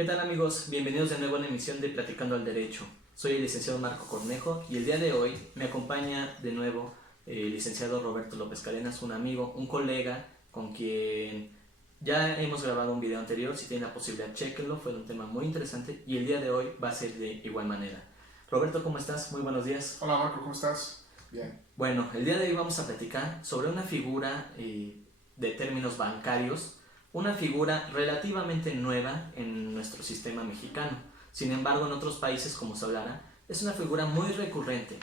¿Qué tal amigos? Bienvenidos de nuevo a una emisión de Platicando al Derecho. Soy el licenciado Marco Cornejo y el día de hoy me acompaña de nuevo el licenciado Roberto López Cadenas, un amigo, un colega con quien ya hemos grabado un video anterior. Si tienen la posibilidad, chéquenlo, fue un tema muy interesante y el día de hoy va a ser de igual manera. Roberto, ¿cómo estás? Muy buenos días. Hola Marco, ¿cómo estás? Bien. Bueno, el día de hoy vamos a platicar sobre una figura de términos bancarios, una figura relativamente nueva en nuestro sistema mexicano. Sin embargo, en otros países, como se hablará, es una figura muy recurrente.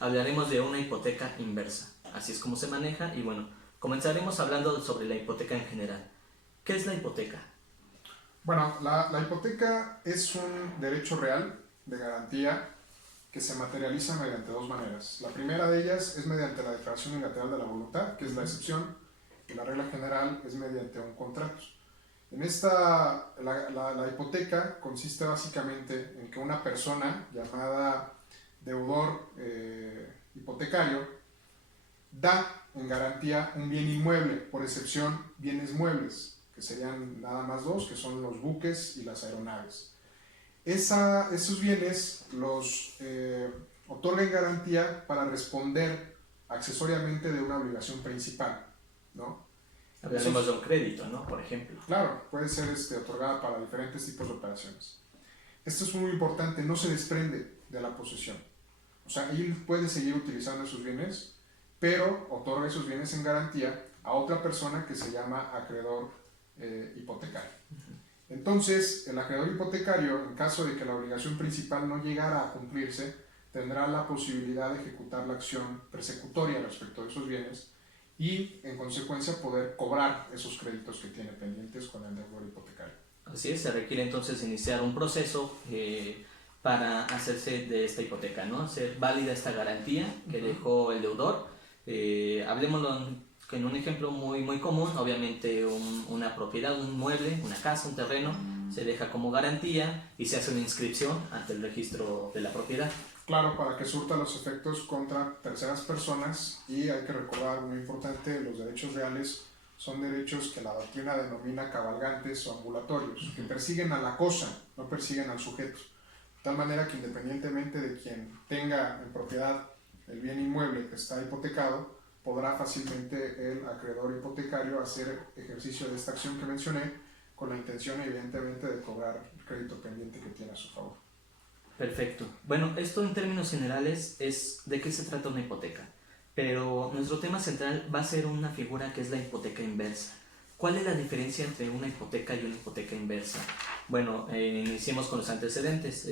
Hablaremos de una hipoteca inversa. Así es como se maneja y bueno, comenzaremos hablando sobre la hipoteca en general. ¿Qué es la hipoteca? Bueno, la hipoteca es un derecho real de garantía que se materializa mediante dos maneras. La primera de ellas es mediante la declaración unilateral de la voluntad, que es la excepción, y la regla general es mediante un contrato. En esta, la hipoteca consiste básicamente en que una persona llamada deudor hipotecario da en garantía un bien inmueble, por excepción bienes muebles, que serían nada más dos, que son los buques y las aeronaves. Esos bienes los otorga en garantía para responder accesoriamente de una obligación principal, ¿no? Hablaremos de un crédito, ¿no? Por ejemplo. Claro, puede ser otorgada para diferentes tipos de operaciones. Esto es muy importante, no se desprende de la posesión. O sea, él puede seguir utilizando esos bienes, pero otorga esos bienes en garantía a otra persona que se llama acreedor hipotecario. Entonces, el acreedor hipotecario, en caso de que la obligación principal no llegara a cumplirse, tendrá la posibilidad de ejecutar la acción persecutoria respecto de esos bienes y, en consecuencia, poder cobrar esos créditos que tiene pendientes con el deudor hipotecario. Así es, se requiere entonces iniciar un proceso para hacerse de esta hipoteca, ¿no? Hacer válida esta garantía que dejó el deudor. Hablemoslo en un ejemplo muy común, obviamente una propiedad, un mueble, una casa, un terreno, se deja como garantía y se hace una inscripción ante el registro de la propiedad. Claro, para que surta los efectos contra terceras personas, y hay que recordar, muy importante, los derechos reales son derechos que la doctrina denomina cabalgantes o ambulatorios, que persiguen a la cosa, no persiguen al sujeto. De tal manera que independientemente de quien tenga en propiedad el bien inmueble que está hipotecado, podrá fácilmente el acreedor hipotecario hacer ejercicio de esta acción que mencioné, con la intención evidentemente de cobrar el crédito pendiente que tiene a su favor. Perfecto. Bueno, esto en términos generales es de qué se trata una hipoteca, pero nuestro tema central va a ser una figura que es la hipoteca inversa. ¿Cuál es la diferencia entre una hipoteca y una hipoteca inversa? Bueno, iniciemos con los antecedentes.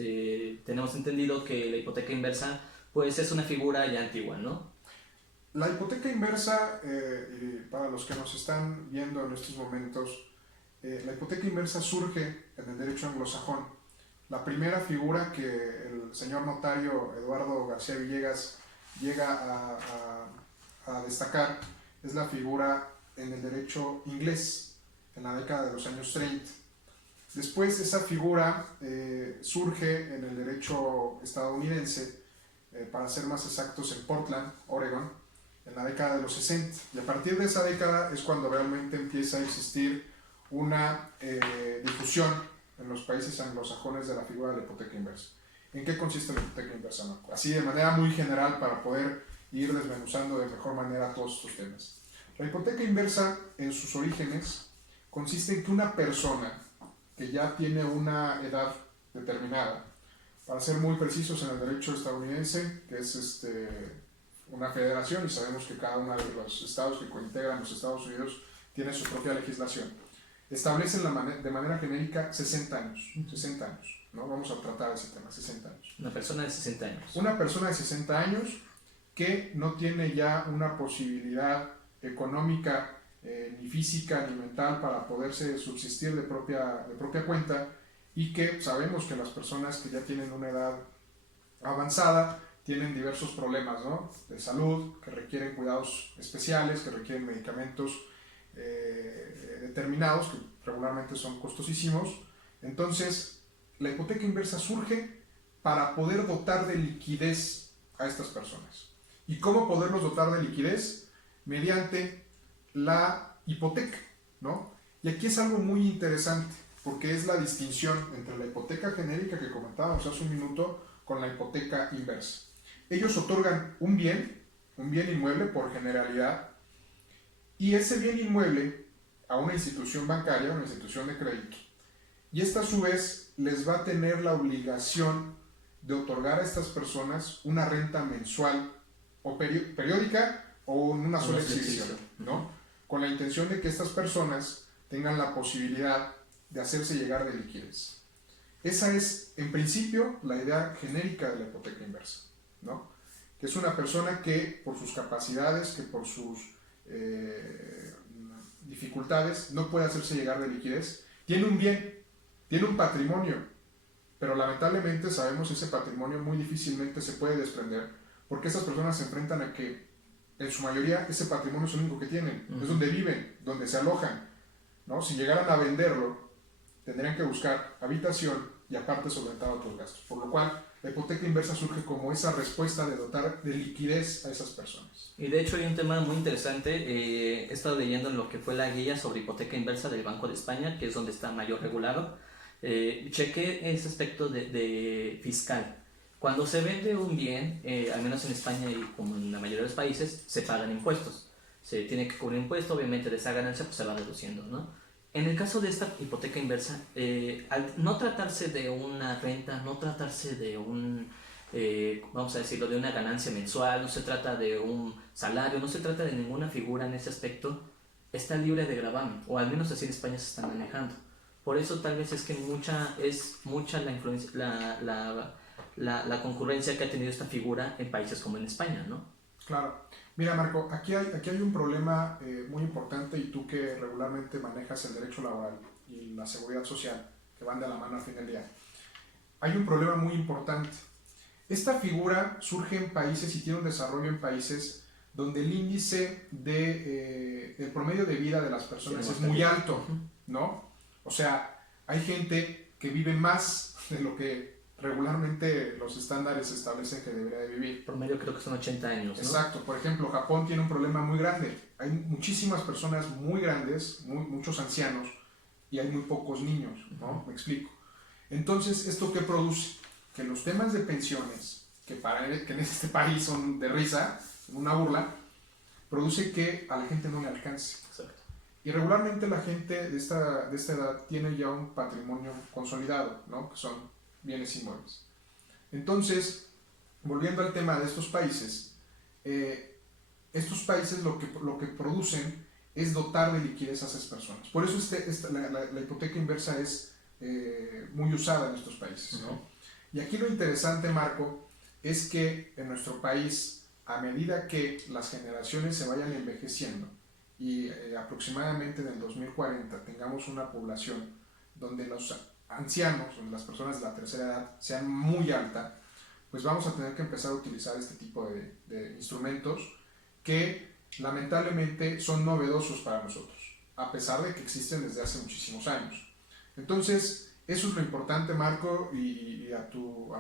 Tenemos entendido que la hipoteca inversa pues es una figura ya antigua, ¿no? La hipoteca inversa, para los que nos están viendo en estos momentos, la hipoteca inversa surge en el derecho anglosajón. La primera figura que el señor notario Eduardo García Villegas llega a destacar es la figura en el derecho inglés, en la década de los años 30. Después esa figura surge en el derecho estadounidense, para ser más exactos en Portland, Oregon, en la década de los 60. Y a partir de esa década es cuando realmente empieza a existir una difusión en los países anglosajones de la figura de la hipoteca inversa. ¿En qué consiste la hipoteca inversa, Marco? Así de manera muy general para poder ir desmenuzando de mejor manera todos estos temas. La hipoteca inversa en sus orígenes consiste en que una persona que ya tiene una edad determinada, para ser muy precisos en el derecho estadounidense, que es una federación y sabemos que cada uno de los estados que integran los Estados Unidos tiene su propia legislación, establecen de manera genérica 60 años, 60 años, ¿no? Vamos a tratar ese tema, 60 años. Una persona de 60 años. Una persona de 60 años que no tiene ya una posibilidad económica, ni física ni mental para poderse subsistir de propia cuenta, y que sabemos que las personas que ya tienen una edad avanzada tienen diversos problemas, ¿no?, de salud, que requieren cuidados especiales, que requieren medicamentos determinados, que regularmente son costosísimos. Entonces, la hipoteca inversa surge para poder dotar de liquidez a estas personas. ¿Y cómo poderlos dotar de liquidez? Mediante la hipoteca, ¿no? Y aquí es algo muy interesante. porque es la distinción entre la hipoteca genérica que comentábamos hace un minuto con la hipoteca inversa. Ellos otorgan un bien inmueble por generalidad, y ese bien inmueble a una institución bancaria, una institución de crédito, y esta a su vez les va a tener la obligación de otorgar a estas personas una renta mensual o periódica o en una sola exhibición, ¿no? Con la intención de que estas personas tengan la posibilidad de hacerse llegar de liquidez. Esa es, en principio, la idea genérica de la hipoteca inversa, ¿no? Que es una persona que, por sus capacidades, que por sus dificultades, no puede hacerse llegar de liquidez. Tiene un bien, tiene un patrimonio, pero lamentablemente sabemos ese patrimonio muy difícilmente se puede desprender, porque estas personas se enfrentan a que, en su mayoría, ese patrimonio es lo único que tienen, es donde viven, donde se alojan, ¿no? Si llegaran a venderlo, tendrían que buscar habitación y aparte solventar otros gastos, por lo cual la hipoteca inversa surge como esa respuesta de dotar de liquidez a esas personas. Y de hecho hay un tema muy interesante, he estado leyendo en lo que fue la guía sobre hipoteca inversa del Banco de España, que es donde está mayor regulado. Chequé ese aspecto de fiscal. Cuando se vende un bien, al menos en España y como en la mayoría de los países, se pagan impuestos. Se tiene que cubrir impuesto, obviamente de esa ganancia pues se va reduciendo, ¿no? En el caso de esta hipoteca inversa, al no tratarse de una renta, no tratarse de vamos a decirlo, de una ganancia mensual, no se trata de un salario, no se trata de ninguna figura en ese aspecto, está libre de gravamen, o al menos así en España se está manejando. Por eso tal vez es que es mucha la influencia, la concurrencia que ha tenido esta figura en países como en España, ¿no? Claro. Mira, Marco, aquí hay un problema muy importante, y tú que regularmente manejas el derecho laboral y la seguridad social, que van de la mano al fin del día, hay un problema muy importante. Esta figura surge en países y tiene un desarrollo en países donde el índice el promedio de vida de las personas es muy alto, ¿no? O sea, hay gente que vive más de lo que regularmente los estándares establecen que debería de vivir. Promedio creo que son 80 años, ¿no? Exacto. Por ejemplo, Japón tiene un problema muy grande. Hay muchísimas personas muy grandes, muchos ancianos, y hay muy pocos niños, ¿no? Me explico. Entonces, ¿esto qué produce? Que los temas de pensiones, que en este país son de risa, una burla, produce que a la gente no le alcance. Exacto. Y regularmente la gente de esta edad tiene ya un patrimonio consolidado, ¿no? Que son bienes inmuebles. Entonces, volviendo al tema de estos países lo que producen es dotar de liquidez a esas personas. Por eso la hipoteca inversa es muy usada en estos países, ¿no? Y aquí lo interesante, Marco, es que en nuestro país, a medida que las generaciones se vayan envejeciendo y aproximadamente en el 2040 tengamos una población donde los ancianos, donde las personas de la tercera edad sean muy alta, pues vamos a tener que empezar a utilizar este tipo de instrumentos que lamentablemente son novedosos para nosotros, a pesar de que existen desde hace muchísimos años. Entonces, eso es lo importante, Marco, y a tu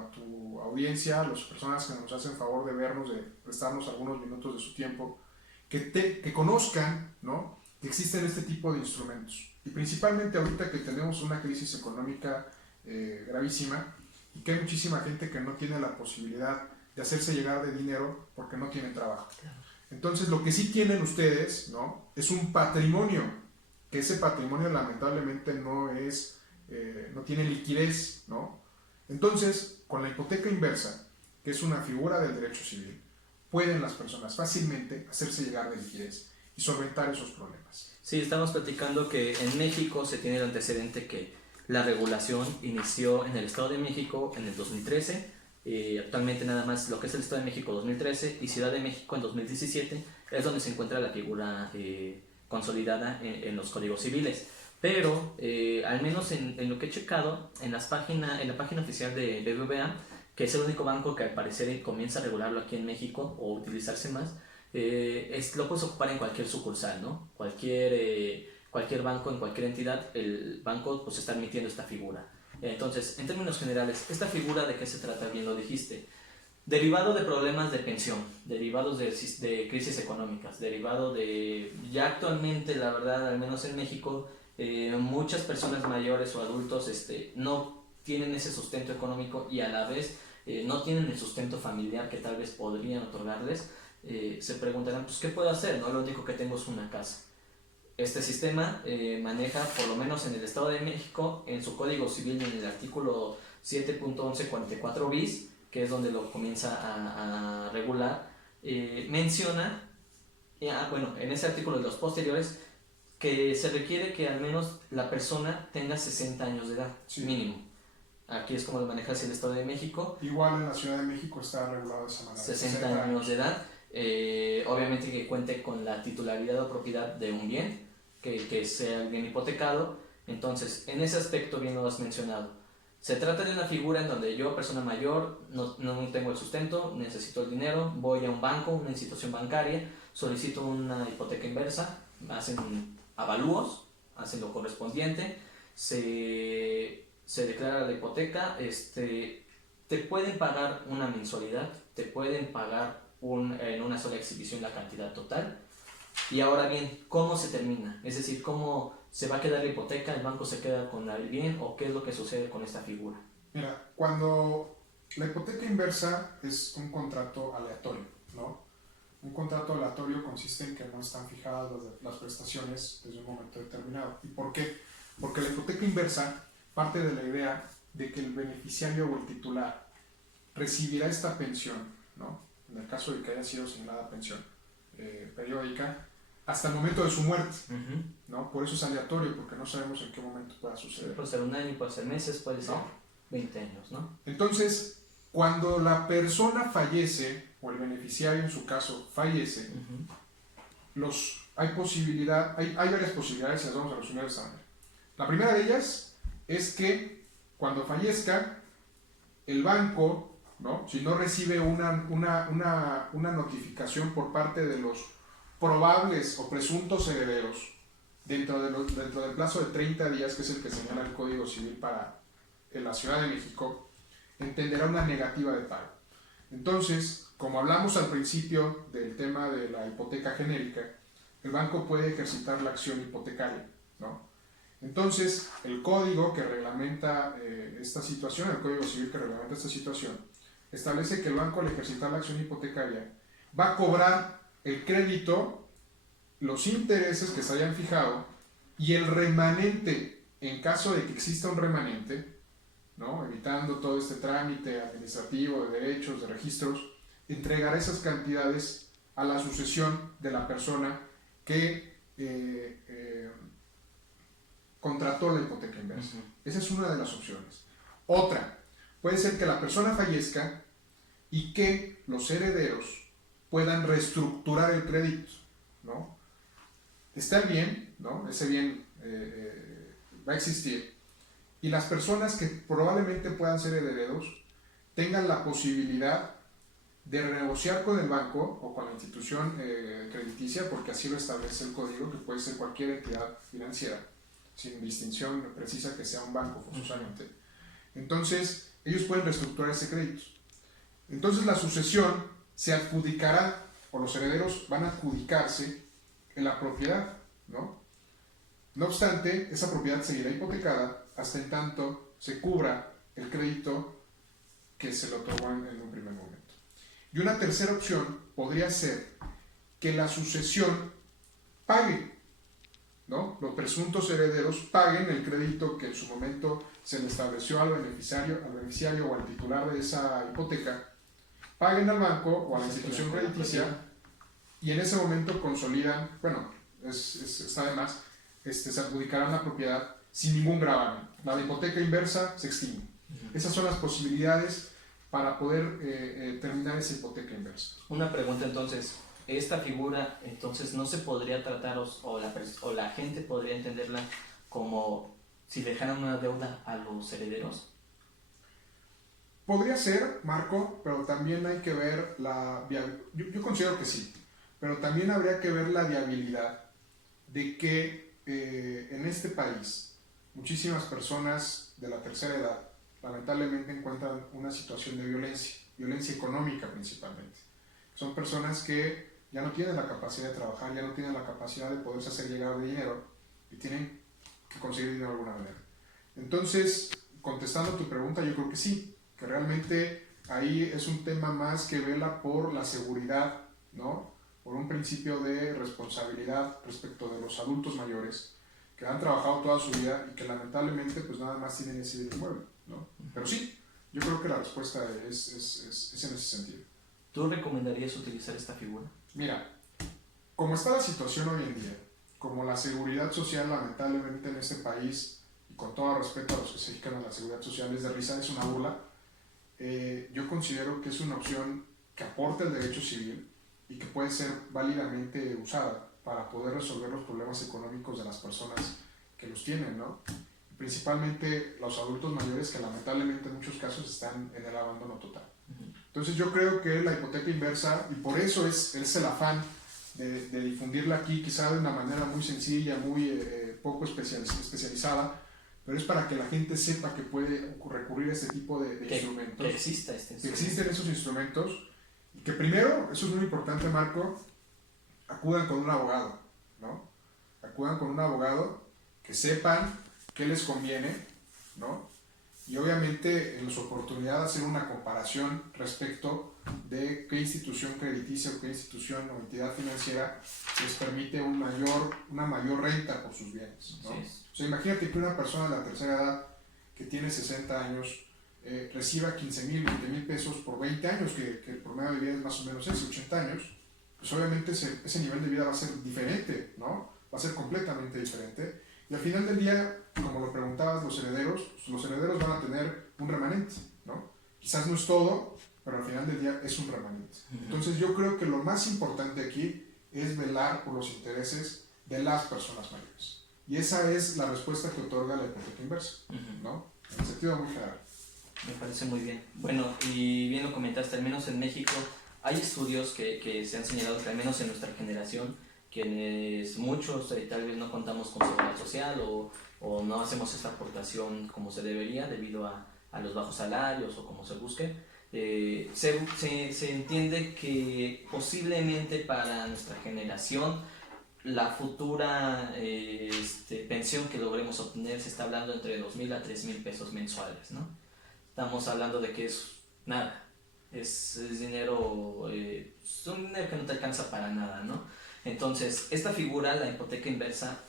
audiencia, a las personas que nos hacen favor de vernos, de prestarnos algunos minutos de su tiempo, que conozcan, ¿no?, que existen este tipo de instrumentos. Y principalmente ahorita que tenemos una crisis económica gravísima, y que hay muchísima gente que no tiene la posibilidad de hacerse llegar de dinero porque no tienen trabajo. Entonces, lo que sí tienen ustedes, ¿no?, es un patrimonio, que ese patrimonio lamentablemente no tiene liquidez, ¿no? Entonces, con la hipoteca inversa, que es una figura del derecho civil, pueden las personas fácilmente hacerse llegar de liquidez y solventar esos problemas. Sí, estamos platicando que en México se tiene el antecedente que la regulación inició en el Estado de México en el 2013, actualmente nada más lo que es el Estado de México 2013 y Ciudad de México en 2017 es donde se encuentra la figura consolidada en los códigos civiles. Pero al menos en lo que he checado, en la página oficial de BBVA, que es el único banco que al parecer comienza a regularlo aquí en México o utilizarse más, lo puedes ocupar en cualquier sucursal, ¿no? Cualquier banco, en cualquier entidad, el banco pues está admitiendo esta figura. Entonces, en términos generales, ¿esta figura de qué se trata? Bien lo dijiste. Derivado de problemas de pensión, derivados de crisis económicas, derivado de... Ya actualmente, la verdad, al menos en México, Muchas personas mayores o adultos no tienen ese sustento económico y a la vez no tienen el sustento familiar que tal vez podrían otorgarles. Se preguntarán, pues, ¿qué puedo hacer? No, lo único que tengo es una casa. Este sistema maneja, por lo menos en el Estado de México, en su Código Civil, en el artículo 7.1144 bis, que es donde lo comienza a regular, menciona, bueno, en ese artículo de los posteriores, que se requiere que al menos la persona tenga 60 años de edad, Sí. mínimo. Aquí es como lo maneja el Estado de México. Igual en la Ciudad de México está regulado de esa manera. 60 años de edad. Obviamente que cuente con la titularidad o propiedad de un bien, que sea el bien hipotecado. Entonces, en ese aspecto bien lo has mencionado. Se trata de una figura en donde yo, persona mayor, no tengo el sustento, necesito el dinero, voy a un banco, una institución bancaria, solicito una hipoteca inversa, hacen avalúos, hacen lo correspondiente, se declara la hipoteca, te pueden pagar una mensualidad, te pueden pagar en una sola exhibición la cantidad total. Y ahora bien, ¿cómo se termina? Es decir, ¿cómo se va a quedar la hipoteca? ¿El banco se queda con el bien? ¿O qué es lo que sucede con esta figura? Mira, cuando la hipoteca inversa es un contrato aleatorio, ¿no? Un contrato aleatorio consiste en que no están fijadas las prestaciones desde un momento determinado. ¿Y por qué? Porque la hipoteca inversa parte de la idea de que el beneficiario o el titular recibirá esta pensión, ¿no? En el caso de que haya sido asignada pensión periódica, hasta el momento de su muerte, ¿no? Por eso es aleatorio, porque no sabemos en qué momento pueda suceder. Puede ser un año, puede ser meses, puede ser ¿No? 20 años, ¿no? Entonces, cuando la persona fallece, o el beneficiario en su caso fallece, hay varias posibilidades y las vamos a resumir de esta manera. La primera de ellas es que cuando fallezca, el banco, ¿no? Si no recibe una notificación por parte de los probables o presuntos herederos dentro del plazo de 30 días, que es el que señala el Código Civil para la Ciudad de México, entenderá una negativa de pago. Entonces, como hablamos al principio del tema de la hipoteca genérica, el banco puede ejercitar la acción hipotecaria, ¿no? Entonces, el código que reglamenta esta situación, el Código Civil que reglamenta esta situación, establece que el banco al ejercitar la acción hipotecaria va a cobrar el crédito, los intereses que se hayan fijado y el remanente, en caso de que exista un remanente, ¿no? Evitando todo este trámite administrativo de derechos, de registros, entregará esas cantidades a la sucesión de la persona que contrató la hipoteca inversa. Esa es una de las opciones. Otra, puede ser que la persona fallezca y que los herederos puedan reestructurar el crédito, ¿no? Está el bien, ¿no? Ese bien va a existir, y las personas que probablemente puedan ser herederos tengan la posibilidad de renegociar con el banco o con la institución crediticia, porque así lo establece el código, que puede ser cualquier entidad financiera, sin distinción precisa que sea un banco forzosamente. Entonces, ellos pueden reestructurar ese crédito. Entonces, la sucesión se adjudicará, o los herederos van a adjudicarse en la propiedad, ¿no? No obstante, esa propiedad seguirá hipotecada hasta en tanto se cubra el crédito que se le otorgó en un primer momento. Y una tercera opción podría ser que la sucesión pague, ¿no? Los presuntos herederos paguen el crédito que en su momento se le estableció al beneficiario o al titular de esa hipoteca, paguen al banco o a la institución crediticia, y en ese momento consolidan, bueno, está de más, se adjudicarán la propiedad sin ningún gravamen. La hipoteca inversa se extingue. Esas son las posibilidades para poder terminar esa hipoteca inversa. Una pregunta entonces, ¿esta figura entonces no se podría tratar o la gente podría entenderla como si dejaran una deuda a los herederos? Podría ser, Marco, pero también hay que ver yo considero que sí, pero también habría que ver la viabilidad de que en este país muchísimas personas de la tercera edad lamentablemente encuentran una situación de violencia económica principalmente. Son personas que ya no tienen la capacidad de trabajar, ya no tienen la capacidad de poderse hacer llegar de dinero y tienen que conseguir dinero de alguna manera. Entonces, contestando a tu pregunta, yo creo que sí, que realmente ahí es un tema más que vela por la seguridad, ¿no? Por un principio de responsabilidad respecto de los adultos mayores que han trabajado toda su vida y que lamentablemente pues nada más tienen ese bien inmueble, ¿no? Pero sí, yo creo que la respuesta es en ese sentido. ¿Tú recomendarías utilizar esta figura? Mira, como está la situación hoy en día, como la seguridad social lamentablemente en este país, y con todo respeto a los que se dedican a la seguridad social, es de risa, es una burla, yo considero que es una opción que aporta el derecho civil y que puede ser válidamente usada para poder resolver los problemas económicos de las personas que los tienen, ¿no? Principalmente los adultos mayores que lamentablemente en muchos casos están en el abandono total. Entonces yo creo que la hipoteca inversa, y por eso es el afán de difundirla aquí, quizá de una manera muy sencilla, muy poco especializada, pero es para que la gente sepa que puede recurrir a este tipo de instrumentos. Que exista este instrumento. Que existen esos instrumentos, y que primero, eso es muy importante, Marco, acudan con un abogado, ¿no? Acudan con un abogado, que sepan qué les conviene, ¿no? Y obviamente en su oportunidad hacer una comparación respecto de qué institución crediticia o qué institución o entidad financiera les permite una mayor renta por sus bienes, ¿no? O sea, imagínate que una persona de la tercera edad que tiene 60 años reciba 15,000, 20,000 pesos por 20 años, que el promedio de vida es más o menos ese, 80 años, pues obviamente ese nivel de vida va a ser diferente, ¿no? Va a ser completamente diferente. Y al final del día, como lo preguntabas, los herederos van a tener un remanente, ¿no? Quizás no es todo, pero al final del día es un remanente. Entonces yo creo que lo más importante aquí es velar por los intereses de las personas mayores. Y esa es la respuesta que otorga la hipoteca inversa, ¿no? En sentido muy general. Me parece muy bien. Bueno, y bien lo comentaste, al menos en México hay estudios que se han señalado que al menos en nuestra generación, quienes muchos tal vez no contamos con seguridad social o no hacemos esta aportación como se debería debido a los bajos salarios o como se busque, se entiende que posiblemente para nuestra generación la futura pensión que logremos obtener se está hablando entre 2,000 a 3,000 pesos mensuales, ¿no? Estamos hablando de que es nada, es dinero, es un dinero que no te alcanza para nada, ¿no? Entonces, esta figura, la hipoteca inversa,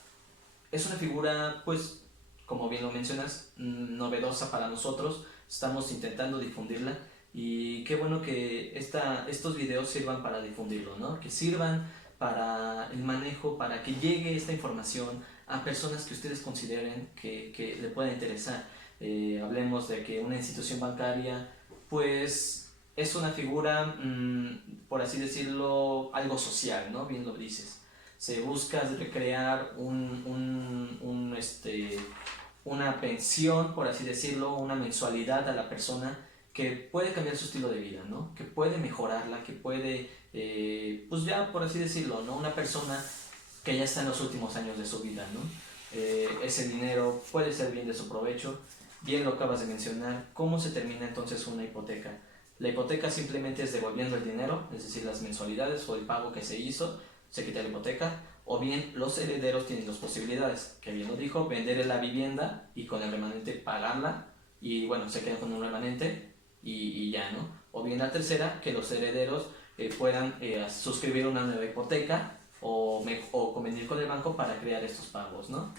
es una figura, pues, como bien lo mencionas, novedosa para nosotros. Estamos intentando difundirla y qué bueno que estos videos sirvan para difundirlo, ¿no? Que sirvan para el manejo, para que llegue esta información a personas que ustedes consideren que le pueda interesar. Hablemos de que una institución bancaria, pues, es una figura, por así decirlo, algo social, ¿no? Bien lo dices. Se busca recrear una pensión, por así decirlo, una mensualidad a la persona que puede cambiar su estilo de vida, ¿no? Que puede mejorarla, que puede, pues ya, por así decirlo, ¿no? Una persona que ya está en los últimos años de su vida, ¿no? Ese dinero puede ser bien de su provecho. Bien lo acabas de mencionar. ¿Cómo se termina entonces una hipoteca? La hipoteca simplemente es devolviendo el dinero, es decir, las mensualidades o el pago que se hizo, se quita la hipoteca, o bien los herederos tienen dos posibilidades, que bien lo dijo, vender la vivienda y con el remanente pagarla, y bueno, se quedan con un remanente y ya, ¿no? O bien la tercera, que los herederos puedan suscribir una nueva hipoteca o convenir con el banco para crear estos pagos, ¿no?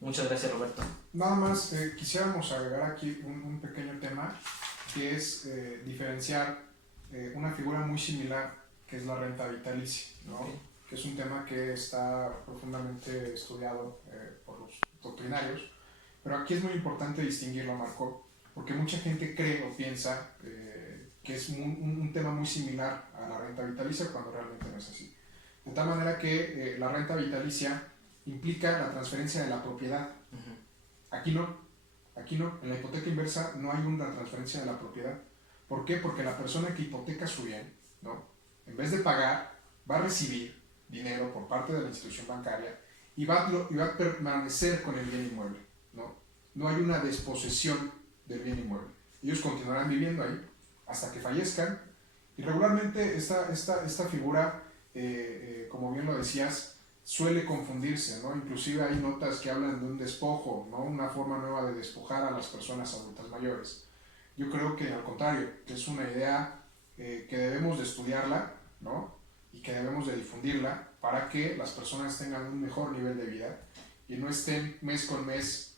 Muchas gracias, Roberto. Nada más quisiéramos agregar aquí un pequeño tema, que es diferenciar una figura muy similar, que es la renta vitalicia, ¿no? Okay. Que es un tema que está profundamente estudiado por los doctrinarios, pero aquí es muy importante distinguirlo, Marco, porque mucha gente cree o piensa que es un tema muy similar a la renta vitalicia cuando realmente no es así. De tal manera que la renta vitalicia implica la transferencia de la propiedad. Aquí no, en la hipoteca inversa no hay una transferencia de la propiedad. ¿Por qué? Porque la persona que hipoteca su bien, ¿no? En vez de pagar, va a recibir dinero por parte de la institución bancaria y va a permanecer con el bien inmueble, ¿no? No hay una desposesión del bien inmueble. Ellos continuarán viviendo ahí hasta que fallezcan, y regularmente esta figura, como bien lo decías, suele confundirse, ¿no? Inclusive hay notas que hablan de un despojo, ¿no? Una forma nueva de despojar a las personas adultas mayores. Yo creo que al contrario, que es una idea que debemos de estudiarla, ¿no? Y que debemos de difundirla para que las personas tengan un mejor nivel de vida y no estén mes con mes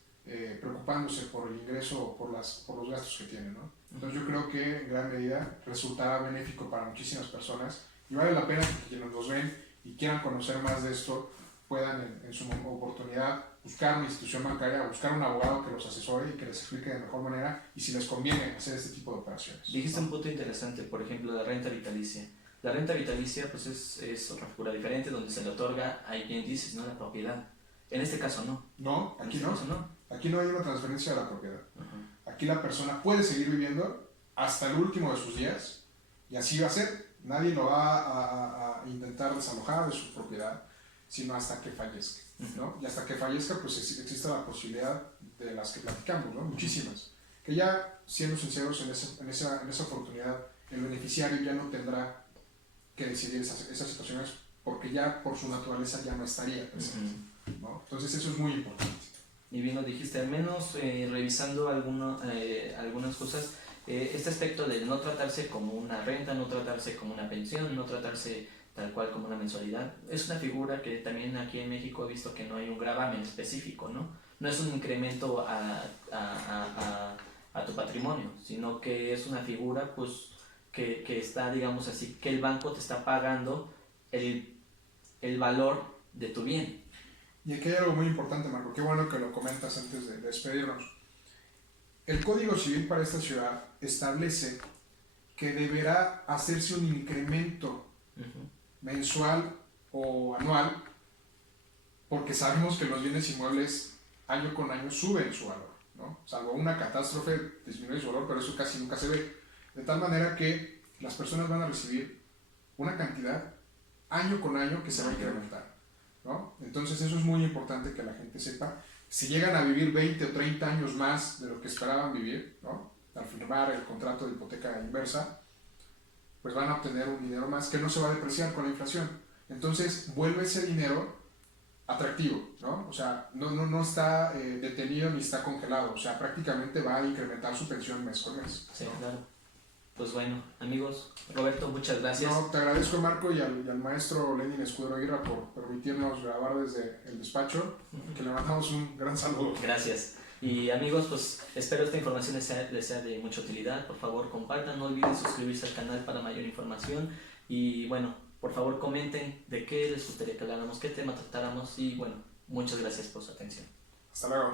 preocupándose por el ingreso o por los gastos que tienen, ¿no? Entonces yo creo que en gran medida resultará benéfico para muchísimas personas y vale la pena que quienes nos ven y quieran conocer más de esto puedan en su oportunidad buscar una institución bancaria, buscar un abogado que los asesore y que les explique de mejor manera y si les conviene hacer este tipo de operaciones. Dijiste un punto interesante, por ejemplo, la renta vitalicia. La renta vitalicia pues es otra figura diferente donde se le otorga, ahí bien dices, ¿no? La propiedad. En este caso no. No, aquí no. Caso, no. Aquí no hay una transferencia de la propiedad. Uh-huh. Aquí la persona puede seguir viviendo hasta el último de sus días y así va a ser. Nadie lo va a intentar desalojar de su propiedad, sino hasta que fallezca, ¿no? Y hasta que fallezca, pues existe la posibilidad de las que platicamos, ¿no? Muchísimas. Que ya, siendo sinceros, en esa oportunidad, el beneficiario ya no tendrá que decidir esas situaciones porque ya por su naturaleza ya no estaría presente, ¿no? Entonces eso es muy importante. Y bien lo dijiste, al menos revisando algunas cosas, este aspecto de no tratarse como una renta, no tratarse como una pensión, no tratarse tal cual como una mensualidad, es una figura que también aquí en México he visto que no hay un gravamen específico, ¿no? No es un incremento a tu patrimonio, sino que es una figura pues que está, digamos así, que el banco te está pagando el valor de tu bien. Y aquí hay algo muy importante, Marco, qué bueno que lo comentas antes de despedirnos. El Código Civil para esta ciudad establece que deberá hacerse un incremento mensual o anual, porque sabemos que los bienes inmuebles año con año suben su valor, ¿no? Salvo una catástrofe disminuye su valor, pero eso casi nunca se ve. De tal manera que las personas van a recibir una cantidad año con año que se va a incrementar, ¿no? Entonces eso es muy importante que la gente sepa. Si llegan a vivir 20 o 30 años más de lo que esperaban vivir, ¿no? Al firmar el contrato de hipoteca inversa, pues van a obtener un dinero más que no se va a depreciar con la inflación. Entonces vuelve ese dinero atractivo, ¿no? O sea, no está detenido ni está congelado, o sea, prácticamente va a incrementar su pensión mes con mes, ¿no? Sí, claro. Pues bueno, amigos, Roberto, muchas gracias. No, te agradezco, Marco, y al maestro Lenin Escudero Aguirre por permitirnos grabar desde el despacho, que le mandamos un gran saludo. Gracias. Y amigos, pues espero esta información les sea de mucha utilidad. Por favor, compartan, no olviden suscribirse al canal para mayor información. Y bueno, por favor comenten de qué les gustaría que habláramos, qué tema tratáramos. Y bueno, muchas gracias por su atención. Hasta luego.